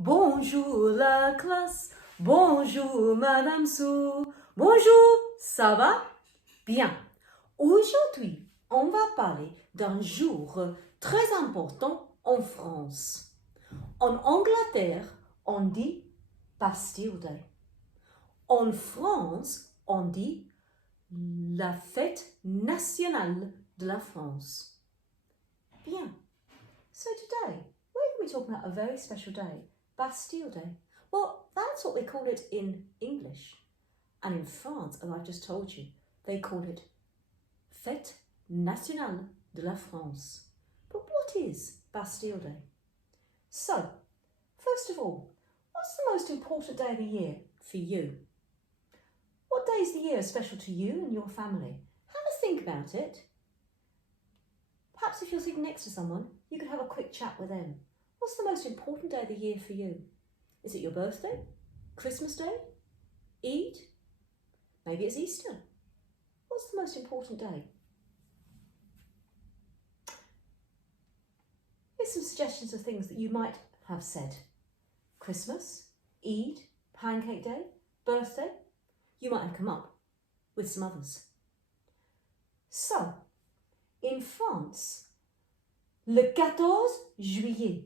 Bonjour la classe, bonjour Madame Sou, bonjour, ça va? Bien. Aujourd'hui, on va parler d'un jour très important en France. En Angleterre, on dit Bastille Day. En France, on dit la fête nationale de la France. Bien. So today, we're going to be talking about a very special day, Bastille Day. Well, that's what we call it in English. And in France, as I've just told you, they call it Fête Nationale de la France. But what is Bastille Day? So, first of all, what's the most important day of the year for you? What days of the year are special to you and your family? Have a think about it. Perhaps if you're sitting next to someone, you could have a quick chat with them. What's the most important day of the year for you? Is it your birthday? Christmas Day? Eid? Maybe it's Easter. What's the most important day? Here's some suggestions of things that you might have said. Christmas, Eid, Pancake Day, birthday. You might have come up with some others. So, in France, le 14 juillet.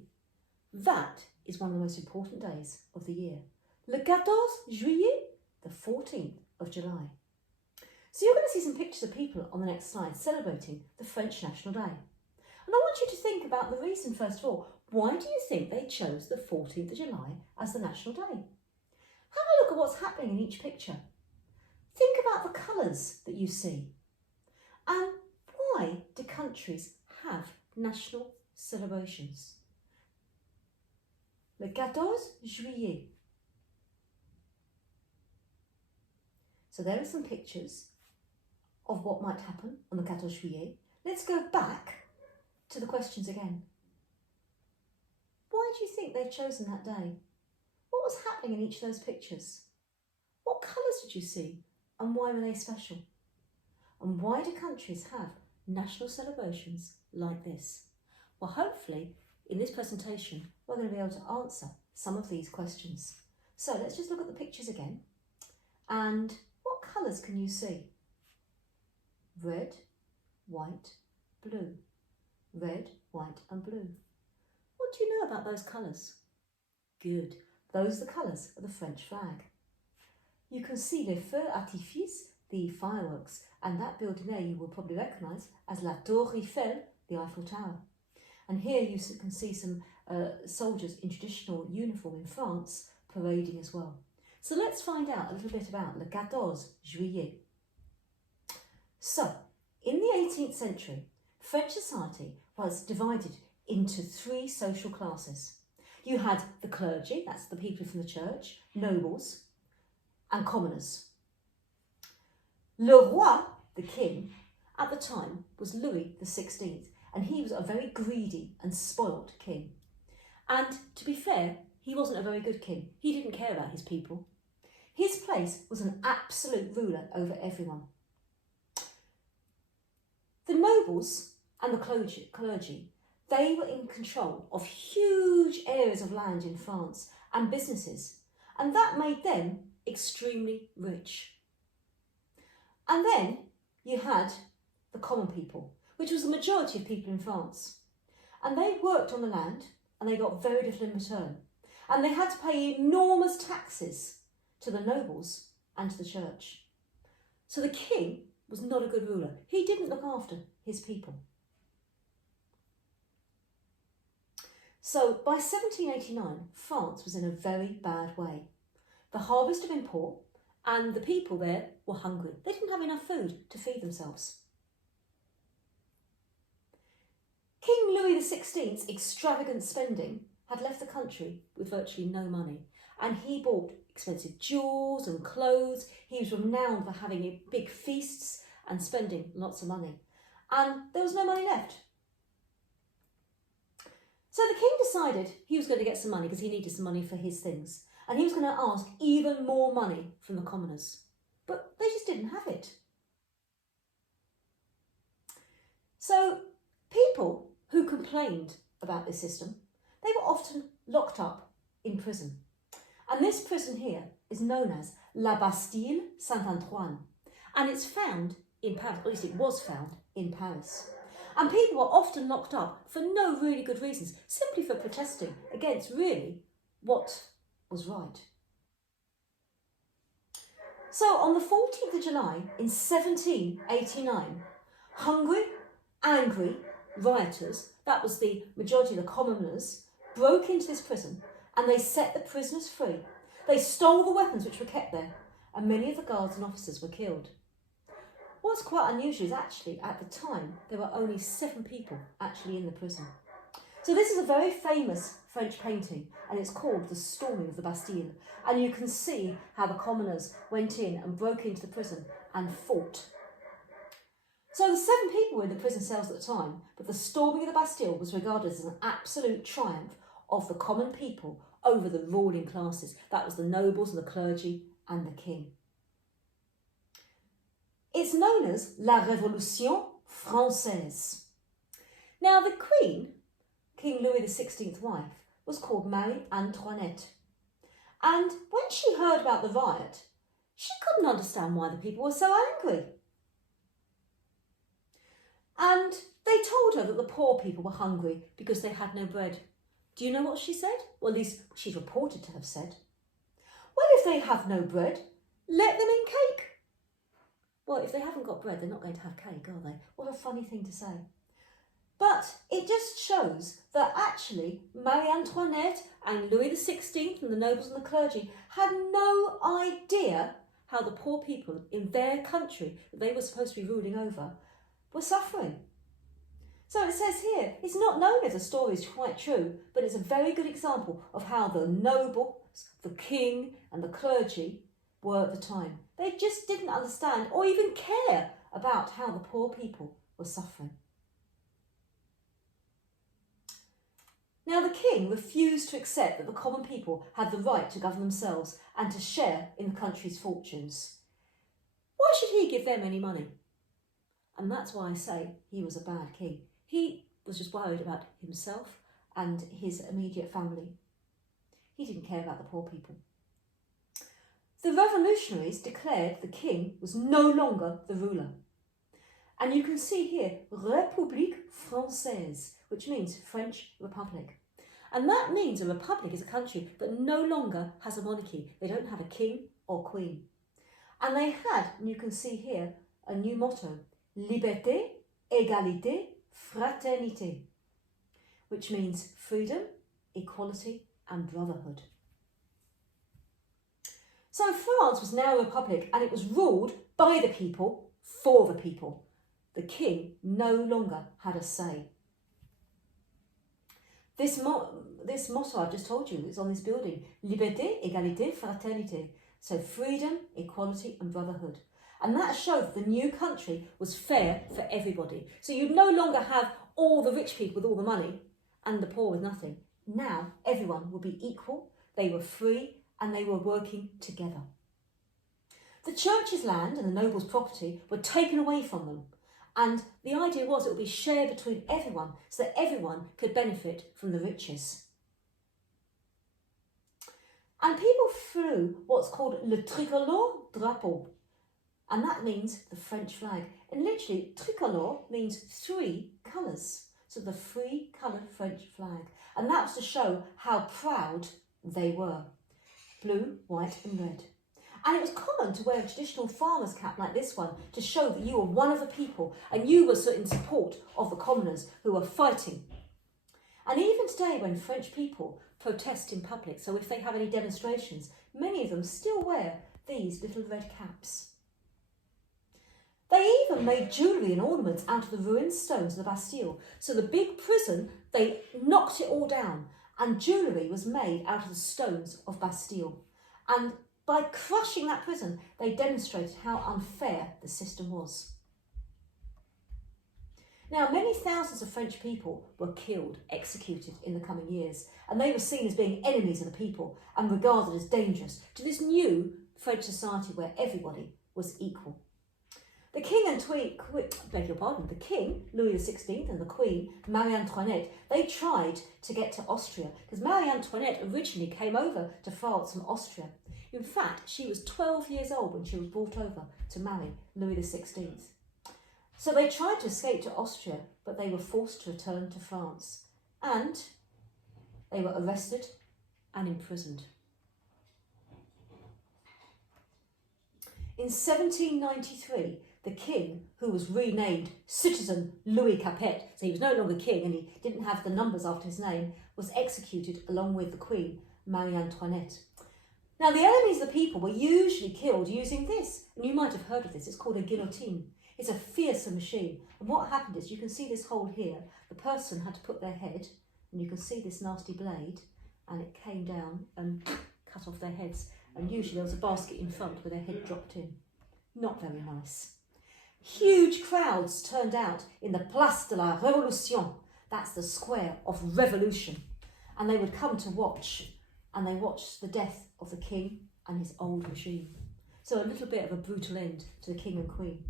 That is one of the most important days of the year. Le 14 juillet, the 14th of July. So you're going to see some pictures of people on the next slide celebrating the French National Day. And I want you to think about the reason, first of all. Why do you think they chose the 14th of July as the National Day? Have a look at what's happening in each picture. Think about the colours that you see. And why do countries have national celebrations? Le 14 juillet. So there are some pictures of what might happen on the 14 juillet. Let's go back to the questions again. Why do you think they've chosen that day? What was happening in each of those pictures? What colours did you see and why were they special? And why do countries have national celebrations like this? Well, hopefully in this presentation we're going to be able to answer some of these questions. So let's just look at the pictures again. And what colours can you see? Red, white, blue. Red, white and blue. What do you know about those colours? Good. Those are the colours of the French flag. You can see les feux artifices, the fireworks, and that building there you will probably recognise as La Tour Eiffel, the Eiffel Tower. And here you can see some soldiers in traditional uniform in France parading as well. So let's find out a little bit about le 14 juillet. So, in the 18th century, French society was divided into three social classes. You had the clergy, that's the people from the church, nobles, and commoners. Le roi, the king, at the time was Louis XVI, and he was a very greedy and spoilt king. And to be fair, he wasn't a very good king. He didn't care about his people. His place was an absolute ruler over everyone. The nobles and the clergy, they were in control of huge areas of land in France and businesses, and that made them extremely rich. And then you had the common people, which was the majority of people in France. And they worked on the land and they got very little in return. And they had to pay enormous taxes to the nobles and to the church. So the king was not a good ruler. He didn't look after his people. So by 1789, France was in a very bad way. The harvest had been poor and the people there were hungry. They didn't have enough food to feed themselves. King Louis XVI's extravagant spending had left the country with virtually no money, and he bought expensive jewels and clothes. He was renowned for having big feasts and spending lots of money, and there was no money left. So the king decided he was going to get some money because he needed some money for his things, and he was going to ask even more money from the commoners, but they just didn't have it. So people who complained about this system, they were often locked up in prison. And this prison here is known as La Bastille Saint-Antoine. And it's found in Paris, or at least it was found in Paris. And people were often locked up for no really good reasons, simply for protesting against really what was right. So on the 14th of July in 1789, hungry, angry rioters, that was the majority of the commoners, broke into this prison and they set the prisoners free. They stole the weapons which were kept there, and many of the guards and officers were killed. What's quite unusual is actually at the time there were only 7 people actually in the prison. So this is a very famous French painting and it's called The Storming of the Bastille, and you can see how the commoners went in and broke into the prison and fought. So the 7 people were in the prison cells at the time, but the storming of the Bastille was regarded as an absolute triumph of the common people over the ruling classes. That was the nobles and the clergy and the king. It's known as La Révolution Française. Now the Queen, King Louis XVI's wife, was called Marie Antoinette. And when she heard about the riot, she couldn't understand why the people were so angry. And they told her that the poor people were hungry because they had no bread. Do you know what she said? Well, at least she's reported to have said. Well, if they have no bread, let them in cake. Well, if they haven't got bread, they're not going to have cake, are they? What a funny thing to say. But it just shows that actually Marie Antoinette and Louis XVI and the nobles and the clergy had no idea how the poor people in their country that they were supposed to be ruling over were suffering. So it says here, it's not known if the story is quite true, but it's a very good example of how the nobles, the king and the clergy were at the time. They just didn't understand or even care about how the poor people were suffering. Now the king refused to accept that the common people had the right to govern themselves and to share in the country's fortunes. Why should he give them any money? And that's why I say he was a bad king. He was just worried about himself and his immediate family. He didn't care about the poor people. The revolutionaries declared the king was no longer the ruler. And you can see here, République Française, which means French Republic. And that means a republic is a country that no longer has a monarchy. They don't have a king or queen. And they had, and you can see here, a new motto, Liberté, Égalité, Fraternité, which means freedom, equality and brotherhood. So France was now a republic and it was ruled by the people, for the people. The king no longer had a say. This motto I've just told you is on this building, Liberté, Égalité, Fraternité. So freedom, equality and brotherhood. And that showed the new country was fair for everybody. So you'd no longer have all the rich people with all the money and the poor with nothing. Now everyone would be equal, they were free and they were working together. The church's land and the nobles' property were taken away from them. And the idea was it would be shared between everyone so that everyone could benefit from the riches. And people flew what's called le tricolore drapeau. And that means the French flag. And literally, tricolore means 3 colours. So the 3-coloured French flag. And that was to show how proud they were. Blue, white and red. And it was common to wear a traditional farmer's cap like this one to show that you were one of the people and you were in support of the commoners who were fighting. And even today when French people protest in public, so if they have any demonstrations, many of them still wear these little red caps. They even made jewellery and ornaments out of the ruined stones of the Bastille. So the big prison, they knocked it all down and jewellery was made out of the stones of Bastille. And by crushing that prison, they demonstrated how unfair the system was. Now, many thousands of French people were killed, executed in the coming years, and they were seen as being enemies of the people and regarded as dangerous to this new French society where everybody was equal. The king and beg your pardon, the king, Louis XVI, and the queen, Marie Antoinette, they tried to get to Austria because Marie Antoinette originally came over to France from Austria. In fact, she was 12 years old when she was brought over to marry Louis XVI. So they tried to escape to Austria, but they were forced to return to France. And they were arrested and imprisoned. In 1793, the king, who was renamed Citizen Louis Capet, so he was no longer king and he didn't have the numbers after his name, was executed along with the queen, Marie Antoinette. Now, the enemies of the people were usually killed using this, and you might have heard of this, it's called a guillotine. It's a fearsome machine, and what happened is, you can see this hole here, the person had to put their head, and you can see this nasty blade, and it came down and cut off their heads, and usually there was a basket in front with their head dropped in. Not very nice. Huge crowds turned out in the Place de la Révolution, that's the square of revolution, and they would come to watch, and they watched the death of the king and his old regime. So a little bit of a brutal end to the king and queen.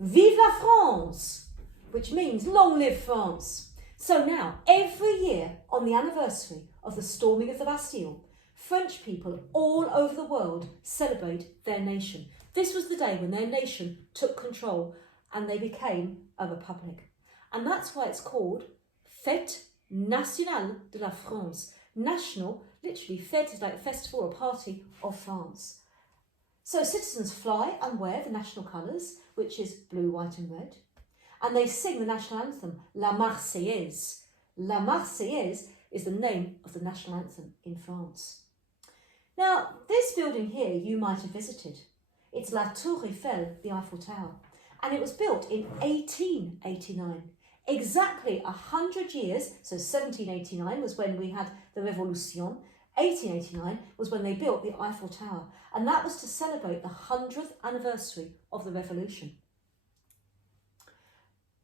Vive la France, which means long live France. So now, every year on the anniversary of the storming of the Bastille, French people all over the world celebrate their nation. This was the day when their nation took control and they became a republic. And that's why it's called Fête Nationale de la France. National, literally, fête is like a festival or party of France. So citizens fly and wear the national colours, which is blue, white and red. And they sing the national anthem, La Marseillaise. La Marseillaise is the name of the national anthem in France. Now, this building here you might have visited. It's La Tour Eiffel, the Eiffel Tower. And it was built in 1889. Exactly 100 years, so 1789 was when we had the Revolution. 1889 was when they built the Eiffel Tower. And that was to celebrate the 100th anniversary of the Revolution.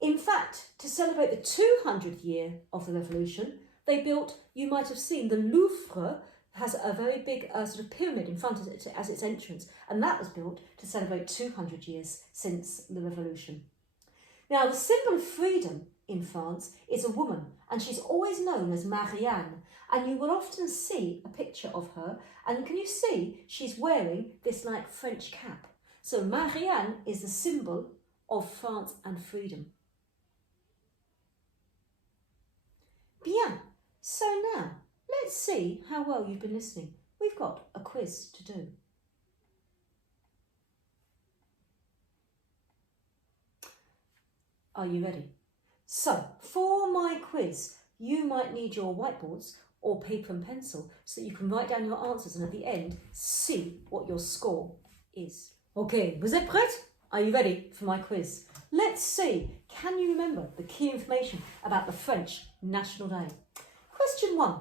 In fact, to celebrate the 200th year of the Revolution, they built, you might have seen, the Louvre has a very big sort of pyramid in front of it as its entrance, and that was built to celebrate 200 years since the Revolution. Now, the symbol of freedom in France is a woman, and she's always known as Marianne, and you will often see a picture of her, and can you see she's wearing this like French cap? So Marianne is the symbol of France and freedom. Bien, so now let's see how well you've been listening. We've got a quiz to do. Are you ready? So, for my quiz, you might need your whiteboards or paper and pencil so that you can write down your answers and at the end see what your score is. Okay, vous êtes prêts? Are you ready for my quiz? Let's see, can you remember the key information about the French National Day? Question 1.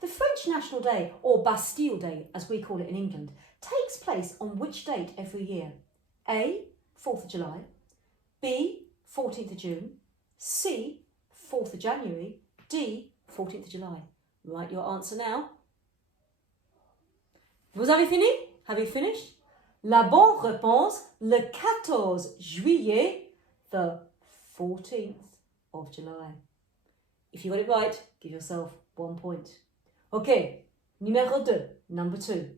The French National Day, or Bastille Day as we call it in England, takes place on which date every year? A. 4th of July, B. 14th of June, C. 4th of January, D. 14th of July. Write your answer now. Vous avez fini? Have you finished? La bonne réponse, le 14 juillet, the 14th of July. If you got it right, give yourself 1 point. Ok, numéro 2, number 2.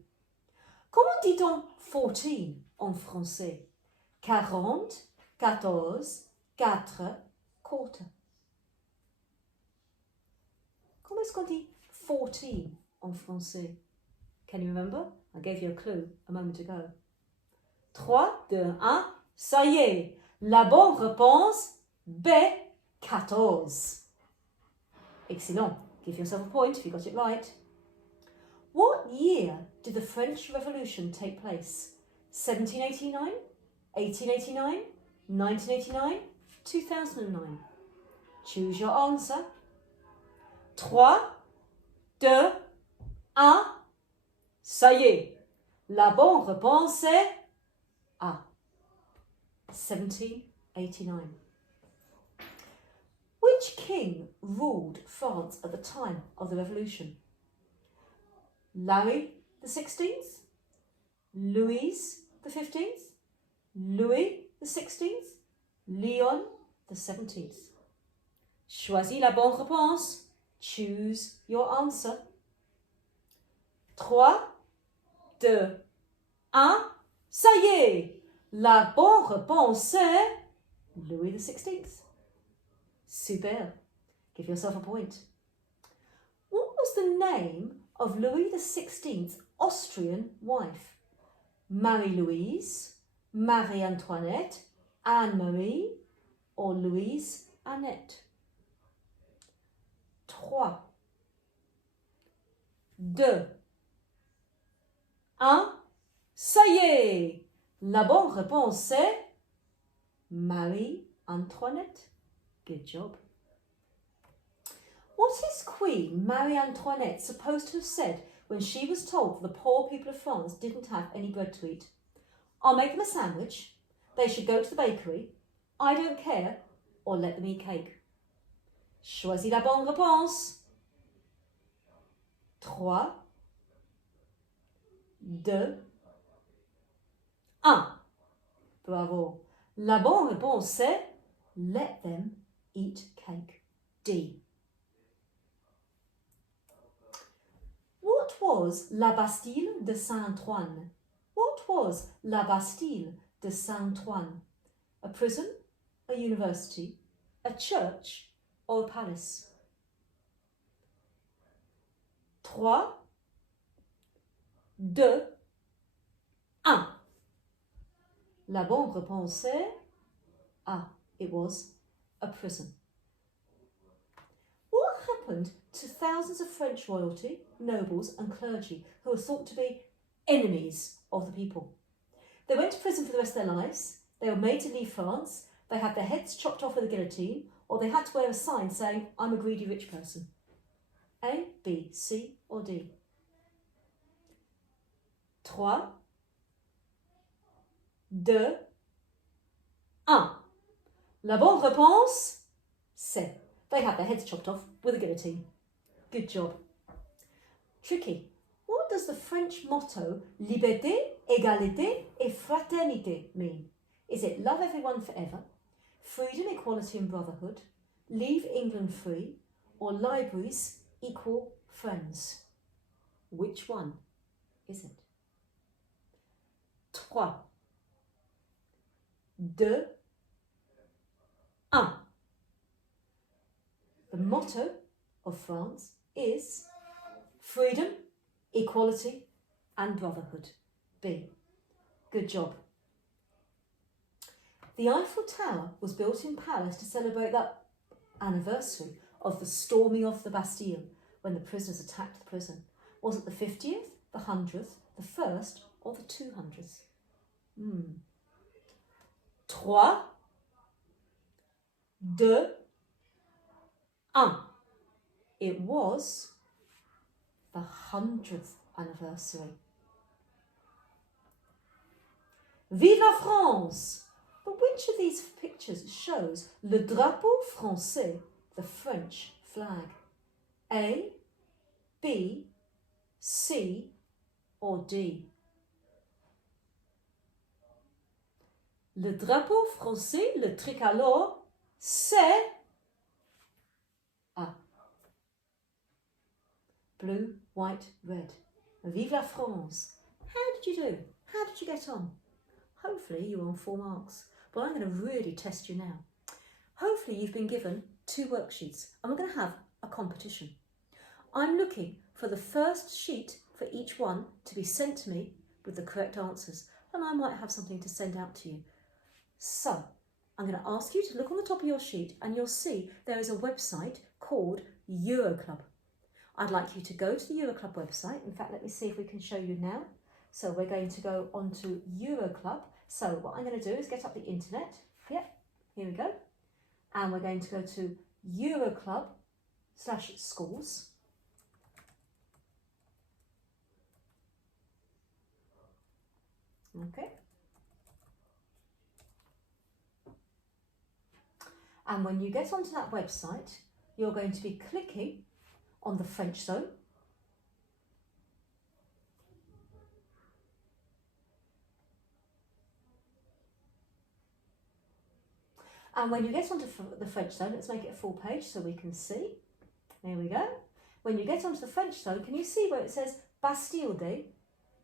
Comment dit-on 14 en français? 40, 14, 4, quarter. Comment est-ce qu'on dit 14 en français? Can you remember? I gave you a clue a moment ago. 3, 2, 1, ça y est. La bonne réponse, B, 14. Excellent. Give yourself a point if you got it right. What year did the French Revolution take place? 1789, 1889, 1989, 2009. Choose your answer. 3, 2, 1. Ça y est. La bonne réponse est A. 1789. Which king ruled France at the time of the Revolution? Louis XVI, Louise, the 15th, Louis the 16th, Leon the 17th. Choisis la bonne réponse. Choose your answer. 3, 2, 1. Ça y est! La bonne réponse c'est Louis the 16th. Super. Give yourself a point. What was the name of Louis the 16th's Austrian wife? Marie-Louise, Marie-Antoinette, Anne-Marie, or Louise Annette? 3, 2, 1. Ça y est! La bonne réponse c'est Marie-Antoinette. Good job. What is Queen Marie Antoinette supposed to have said when she was told the poor people of France didn't have any bread to eat? I'll make them a sandwich, they should go to the bakery, I don't care, or let them eat cake. Choisis la bonne réponse. 3, 2, 1. Bravo. La bonne réponse c'est let them eat cake. D. What was La Bastille de Saint-Ouen? What was La Bastille de Saint-Ouen? A prison, a university, a church, or a palace? 3, 2, 1. La bonne réponse c'est A. It was a prison. What happened to thousands of French royalty, nobles and clergy who were thought to be enemies of the people? They went to prison for the rest of their lives, they were made to leave France, they had their heads chopped off with a guillotine, or they had to wear a sign saying, I'm a greedy rich person. A, B, C or D? 3, 2, 1. La bonne réponse c'est they had their heads chopped off with a guillotine. Good job. Tricky. What does the French motto Liberté, Égalité et Fraternité mean? Is it love everyone forever, freedom, equality and brotherhood, leave England free, or libraries equal friends? Which one is it? 3, 2, 1. The motto of France is freedom, equality and brotherhood. B. Good job. The Eiffel Tower was built in Paris to celebrate the anniversary of the storming of the Bastille when the prisoners attacked the prison. Was it the 50th, the 100th, the 1st or the 200th? 3, 2, 1. It was the 100th anniversary. Vive la France! But which of these pictures shows le drapeau français, the French flag? A, B, C or D? Le drapeau français, le tricolore, c'est A. Blue, white, red. Vive la France. How did you do? How did you get on? Hopefully you were on 4 marks, but I'm going to really test you now. Hopefully you've been given 2 worksheets and we're going to have a competition. I'm looking for the first sheet for each one to be sent to me with the correct answers, and I might have something to send out to you. So I'm going to ask you to look on the top of your sheet and you'll see there is a website called Euroclub. I'd like you to go to the Euroclub website. In fact, let me see if we can show you now. So we're going to go onto Euroclub. So what I'm going to do is get up the internet. Yep, here we go. And we're going to go to Euroclub/schools. Okay. And when you get onto that website, you're going to be clicking on the French zone. And when you get onto the French zone, let's make it a full page so we can see. There we go. When you get onto the French zone, can you see where it says Bastille Day?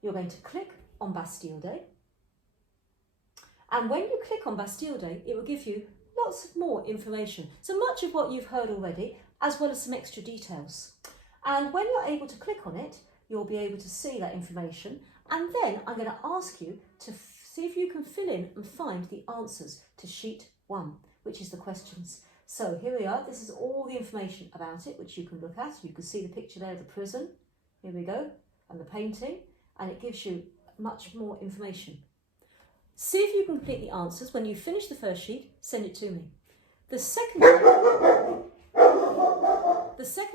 You're going to click on Bastille Day. And when you click on Bastille Day, it will give you lots of more information. So much of what you've heard already, as well as some extra details. And when you're able to click on it, you'll be able to see that information. And then I'm going to ask you to see if you can fill in and find the answers to sheet 1, which is the questions. So here we are. This is all the information about it, which you can look at. You can see the picture there of the prison. Here we go. And the painting. And it gives you much more information. See if you can complete the answers. When you finish the first sheet, send it to me. The second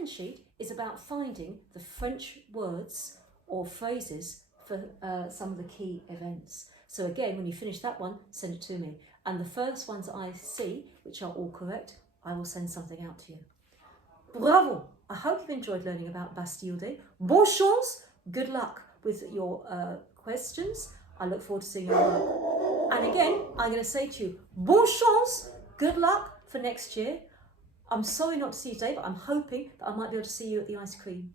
sheet is about finding the French words or phrases for some of the key events. So again, when you finish that one, send it to me. And the first ones I see, which are all correct, I will send something out to you. Bravo! I hope you've enjoyed learning about Bastille Day. Bonne chance! Good luck with your questions. I look forward to seeing your work. And again, I'm going to say to you, bonne chance! Good luck for next year. I'm sorry not to see you today, but I'm hoping that I might be able to see you at the ice cream.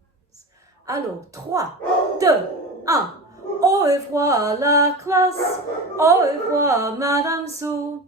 Alors, 3, 2, 1. Au revoir la classe, au revoir Madame Sou.